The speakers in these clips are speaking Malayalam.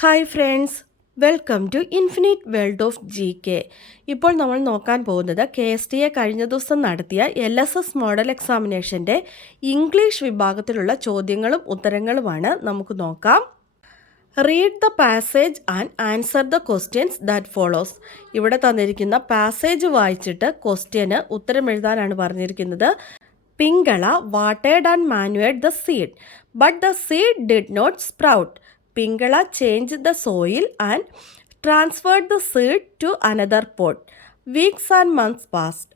Hi friends, welcome to infinite world of G K. ഇപ്പോൾ നമ്മൾ നോക്കാൻ പോകുന്നത് KSTA കഴിഞ്ഞ ദിവസം നടത്തിയ LSS മോഡൽ എക്സാമിനേഷൻ്റെ ഇംഗ്ലീഷ് വിഭാഗത്തിലുള്ള ചോദ്യങ്ങളും ഉത്തരങ്ങളുമാണ്. നമുക്ക് നോക്കാം. Read the passage and answer the questions that follows. ഇവിടെ തന്നിരിക്കുന്ന പാസേജ് വായിച്ചിട്ട് ക്വസ്റ്റ്യന് ഉത്തരം എഴുതാനാണ് പറഞ്ഞിരിക്കുന്നത്. പിങ്കള വാട്ടേഡ് and manured the seed, but the seed did not sprout. Pingala changed the soil and transferred the seed to another pot. Weeks and months passed.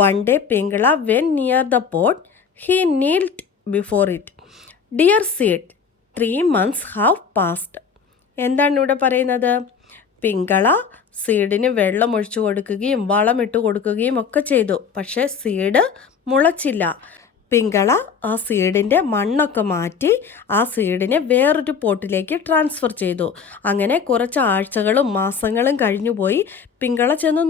One day Pingala went near the pot. He knelt before it. Dear seed, 3 months have passed. എന്താണ് ഇവിടെ പറയുന്നത്? പിങ്കള സീഡിന് വെള്ളം ഒഴിച്ചു കൊടുക്കുകയും വളമിട്ട് കൊടുക്കുകയും ഒക്കെ ചെയ്തു. പക്ഷേ സീഡ് മുളച്ചില്ല. പിങ്കള ആ സീഡിൻ്റെ മണ്ണൊക്കെ മാറ്റി ആ സീഡിനെ വേറൊരു പോട്ടിലേക്ക് ട്രാൻസ്ഫർ ചെയ്തു. അങ്ങനെ കുറച്ച് ആഴ്ചകളും മാസങ്ങളും കഴിഞ്ഞുപോയി. പിങ്കള ചെന്ന്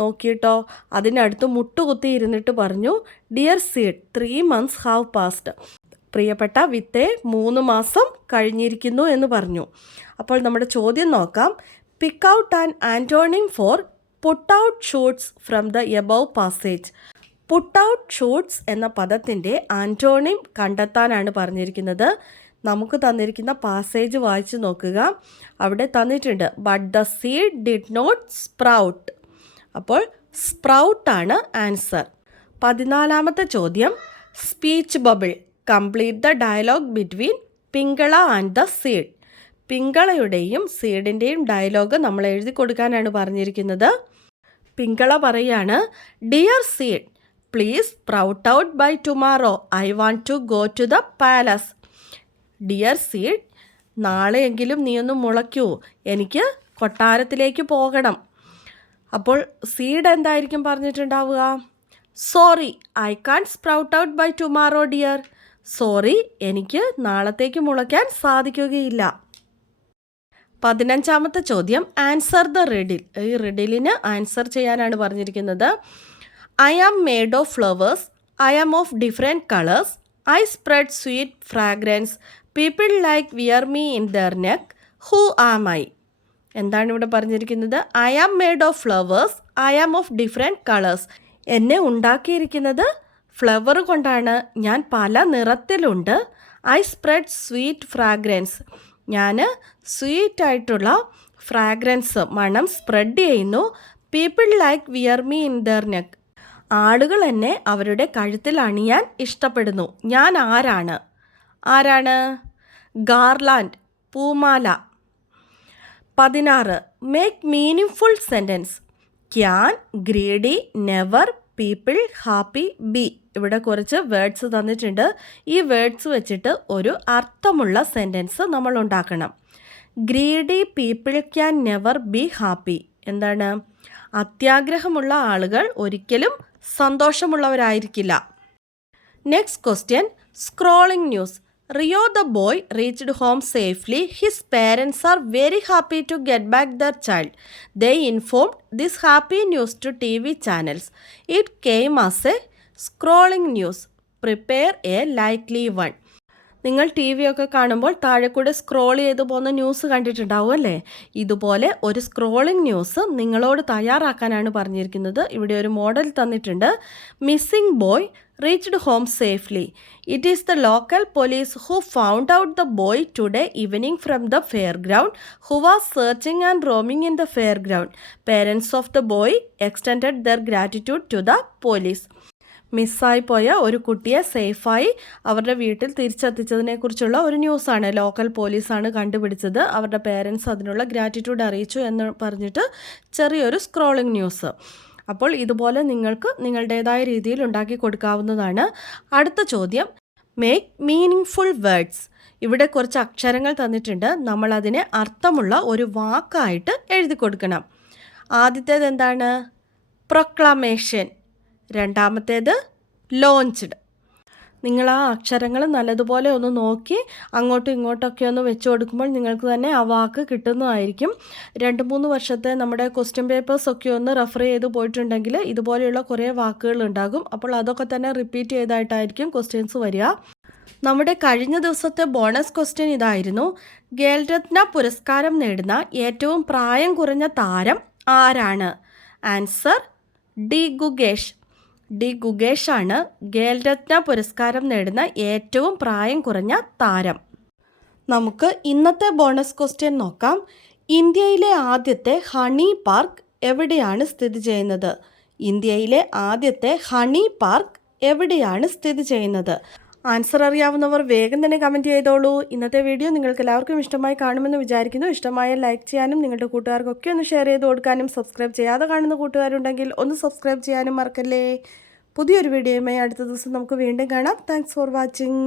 നോക്കിയിട്ടോ അതിനടുത്ത് മുട്ടുകുത്തി ഇരുന്നിട്ട് പറഞ്ഞു, dear seed, 3 months have passed. പ്രിയപ്പെട്ട വിത്തേ, 3 മാസം കഴിഞ്ഞിരിക്കുന്നു എന്ന് പറഞ്ഞു. അപ്പോൾ നമ്മുടെ ചോദ്യം നോക്കാം. Pick out an antonym for put out shoots from the above passage. Put out shoots എന്ന പദത്തിൻ്റെ ആൻറ്റോണിം കണ്ടെത്താനാണ് പറഞ്ഞിരിക്കുന്നത്. നമുക്ക് തന്നിരിക്കുന്ന പാസേജ് വായിച്ച് നോക്കുക. അവിടെ തന്നിട്ടുണ്ട് but the seed did not sprout. അപ്പോൾ സ്പ്രൗട്ടാണ് ആൻസർ. 14ാമത്തെ ചോദ്യം. Speech bubble. Complete the dialogue between Pingala and the seed. പിങ്കളയുടെയും സീഡിൻ്റെയും ഡയലോഗ് നമ്മൾ എഴുതി കൊടുക്കാനാണ് പറഞ്ഞിരിക്കുന്നത്. പിങ്കള പറയാണ്, dear seed, please sprout out by tomorrow. I want to go to the palace. Dear seed, നാളെയെങ്കിലും നീ ഒന്ന് മുളയ്ക്കൂ, എനിക്ക് കൊട്ടാരത്തിലേക്ക് പോകണം. അപ്പോൾ സീഡ് എന്തായിരിക്കും പറഞ്ഞിട്ടുണ്ടാവുക? Sorry, I can't sprout out by tomorrow dear. Sorry, എനിക്ക് നാളത്തേക്ക് മുളയ്ക്കാൻ സാധിക്കുകയില്ല. 15ാമത്തെ ചോദ്യം. Answer the riddle. ഈ റിഡിലിന് ആൻസർ ചെയ്യാനാണ് പറഞ്ഞിരിക്കുന്നത്. I am made of flowers. I am of different colors. I spread sweet fragrance. People like wear me in their neck. Who am I? എന്താണ് ഇവിടെ പറഞ്ഞിരിക്കുന്നത്? I am made of flowers. I am of different colors. എന്നെ ഉണ്ടാക്കിയിരിക്കുന്നത് ഫ്ലവർ കൊണ്ടാണ്. ഞാൻ പല നിറത്തിലുണ്ട്. I spread sweet fragrance. ഞാൻ സ്വീറ്റായിട്ടുള്ള ഫ്രാഗ്രൻസ്, മണം സ്പ്രെഡ് ചെയ്യുന്നു. People like wear me in their neck. ആളുകൾ എന്നെ അവരുടെ കഴുത്തിൽ അണിയാൻ ഇഷ്ടപ്പെടുന്നു. ഞാൻ ആരാണ്? ഗാർലാൻഡ്, പൂമാല. 16. Make meaning sentence. Can, greedy, never, people, happy, be. ഇവിടെ കുറച്ച് വേർഡ്സ് തന്നിട്ടുണ്ട്. ഈ വേർഡ്സ് വെച്ചിട്ട് ഒരു അർത്ഥമുള്ള സെൻറ്റൻസ് നമ്മൾ ഉണ്ടാക്കണം. Greedy people can never be happy. എന്താണ്? അത്യാഗ്രഹമുള്ള ആളുകൾ ഒരിക്കലും സന്തോഷമുള്ളവരായിരിക്കില്ല. Next question. Scrolling news. Rio the boy reached home safely. His parents are very happy to get back their child. They informed this happy news to TV channels. It came as a scrolling news. Prepare a likely one. നിങ്ങൾ TV ഒക്കെ കാണുമ്പോൾ താഴെ കൂടെ സ്ക്രോൾ ചെയ്ത് പോകുന്ന ന്യൂസ് കണ്ടിട്ടുണ്ടാവും അല്ലേ? ഇതുപോലെ ഒരു സ്ക്രോളിംഗ് ന്യൂസ് നിങ്ങളോട് തയ്യാറാക്കാനാണ് പറഞ്ഞിരിക്കുന്നത്. ഇവിടെ ഒരു മോഡൽ തന്നിട്ടുണ്ട്. Missing boy reached home safely. It is the local police who found out the boy today evening from the fair ground who was searching and roaming in the fair ground. Parents of the boy extended their gratitude to the police. മിസ്സായി പോയ ഒരു കുട്ടിയെ സേഫായി അവരുടെ വീട്ടിൽ തിരിച്ചെത്തിച്ചതിനെക്കുറിച്ചുള്ള ഒരു ന്യൂസാണ്. ലോക്കൽ പോലീസാണ് കണ്ടുപിടിച്ചത്. അവരുടെ പേരൻസ് അതിനുള്ള ഗ്രാറ്റിറ്റ്യൂഡ് അറിയിച്ചു എന്ന് പറഞ്ഞിട്ട് ചെറിയൊരു സ്ക്രോളിംഗ് ന്യൂസ്. അപ്പോൾ ഇതുപോലെ നിങ്ങൾക്ക് നിങ്ങളുടേതായ രീതിയിൽ ഉണ്ടാക്കി കൊടുക്കാവുന്നതാണ്. അടുത്ത ചോദ്യം. Make meaning words. ഇവിടെ കുറച്ച് അക്ഷരങ്ങൾ തന്നിട്ടുണ്ട്. നമ്മളതിനെ അർത്ഥമുള്ള ഒരു വാക്കായിട്ട് എഴുതി കൊടുക്കണം. ആദ്യത്തേത് എന്താണ്? പ്രൊക്ലമേഷൻ. രണ്ടാമത്തേത് ലോഞ്ച്ഡ്. നിങ്ങൾ ആ അക്ഷരങ്ങൾ നല്ലതുപോലെ ഒന്ന് നോക്കി അങ്ങോട്ടും ഇങ്ങോട്ടൊക്കെ ഒന്ന് വെച്ച് കൊടുക്കുമ്പോൾ നിങ്ങൾക്ക് തന്നെ ആ വാക്ക് കിട്ടുന്നതായിരിക്കും. 2-3 വർഷത്തെ നമ്മുടെ ക്വസ്റ്റ്യൻ പേപ്പേഴ്സൊക്കെ ഒന്ന് റെഫർ ചെയ്ത് പോയിട്ടുണ്ടെങ്കിൽ ഇതുപോലെയുള്ള കുറേ വാക്കുകൾ ഉണ്ടാകും. അപ്പോൾ അതൊക്കെ തന്നെ റിപ്പീറ്റ് ചെയ്തായിട്ടായിരിക്കും ക്വസ്റ്റ്യൻസ് വരിക. നമ്മുടെ കഴിഞ്ഞ ദിവസത്തെ ബോണസ് ക്വസ്റ്റ്യൻ ഇതായിരുന്നു. ഖേൽരത്ന പുരസ്കാരം നേടുന്ന ഏറ്റവും പ്രായം കുറഞ്ഞ താരം ആരാണ്? Answer D Gukesh. D Gukesh ആണ് ഖേൽരത്ന പുരസ്കാരം നേടുന്ന ഏറ്റവും പ്രായം കുറഞ്ഞ താരം. നമുക്ക് ഇന്നത്തെ ബോണസ് ക്വസ്റ്റ്യൻ നോക്കാം. ഇന്ത്യയിലെ ആദ്യത്തെ ഹണി പാർക്ക് എവിടെയാണ് സ്ഥിതി ചെയ്യുന്നത്? ഇന്ത്യയിലെ ആദ്യത്തെ ഹണി പാർക്ക് എവിടെയാണ് സ്ഥിതി ചെയ്യുന്നത്? ആൻസർ അറിയാവുന്നവർ വേഗം തന്നെ കമൻറ്റ് ചെയ്തോളൂ. ഇന്നത്തെ വീഡിയോ നിങ്ങൾക്ക് എല്ലാവർക്കും ഇഷ്ടമായി കാണുമെന്ന് വിചാരിക്കുന്നു. ഇഷ്ടമായ ലൈക്ക് ചെയ്യാനും നിങ്ങളുടെ കൂട്ടുകാർക്കൊക്കെ ഒന്ന് ഷെയർ ചെയ്ത് കൊടുക്കാനും സബ്സ്ക്രൈബ് ചെയ്യാതെ കാണുന്ന കൂട്ടുകാരുണ്ടെങ്കിൽ ഒന്ന് സബ്സ്ക്രൈബ് ചെയ്യാനും മറക്കല്ലേ. പുതിയൊരു വീഡിയോയുമായി അടുത്ത ദിവസം നമുക്ക് വീണ്ടും കാണാം. Thanks for watching.